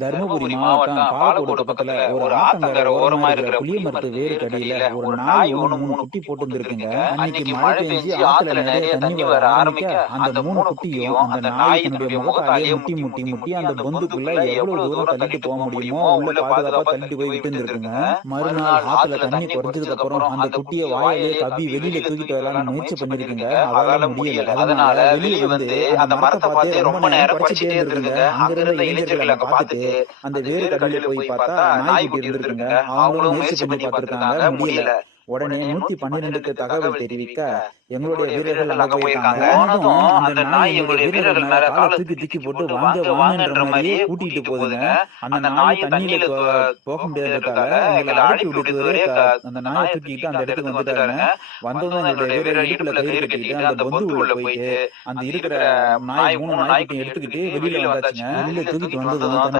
தருமபுரி மாவட்டம் பாலக்கோடு பக்கத்துல ஒரு ஆத்தங்கரை ஓரமா இருக்கிற புளிய மரத்து வேருக்கு அடியில ஒரு நாய் ஒண்ணு 3 குட்டி போட்டு இருந்திருக்குங்க. அன்னைக்கு மழை பெஞ்சு ஆத்துல நிறைய தண்ணி வர ஆரம்பிக்க அந்த 3 குட்டியும் அந்த நாய் தன்னுடைய முகத்தாலேயே முட்டி முட்டி முட்டி அந்த பொந்துக்குள்ள எவ்வளவு தூரம் தள்ளிட்டு போக முடியுமோ உள்ள பாதுகாப்பா தள்ளிட்டு போய் விட்டு இருந்திருக்குங்க. மறுநாள் ஆத்துல தண்ணி குறைஞ்சதுக்கு அப்புறம் அந்த குட்டியை வாயிலே கவ்வி வெளியில தூக்கிட்டு வரலாம்னு முயற்சி பண்ணிருக்குங்க. அவரால முடியல. அதனால வெளியே வந்து அந்த மரத்தை பார்த்து ரொம்ப நேரம் படிச்சுட்டே இருந்திருக்குங்க. அங்கிருந்த இளைஞர்களை பார்த்துட்டு அந்த வேறு கடையில போய் பார்த்தா நாய்க்குட்டி இருந்திருக்குங்க. அவங்களும் முயற்சி பண்ணி பார்த்திருக்காங்க, முடியல. உடனே 112க்கு தகவல் தெரிவிக்க எங்களுடைய வீரர்கள் அங்க போயிருக்காங்க. அந்த நாய் எங்களுடைய வீரர்கள் மேல காலை தூக்கி தூக்கி போட்டு வாங்க வாங்கன்ற மாதிரியே கூட்டிட்டு போகுதுங்க. அந்த நாய் தண்ணியில போக முடியாததுக்காக எங்களை அழைச்சி விடுறவரே அந்த நாயை தூக்கிட்டு அந்த இடத்துக்கு வந்துட்டாருங்க. வந்ததும் எங்களுடைய வீரர் இடுப்புல கயிறு கட்டிக்கிட்டு அந்த பொந்து உள்ள போயிட்டு அந்த இருக்கிற நாய் 3 நாய்க்குட்டி எடுத்துக்கிட்டு வெளியில வந்தாச்சுங்க. வெளியில தூக்கிட்டு வந்ததும்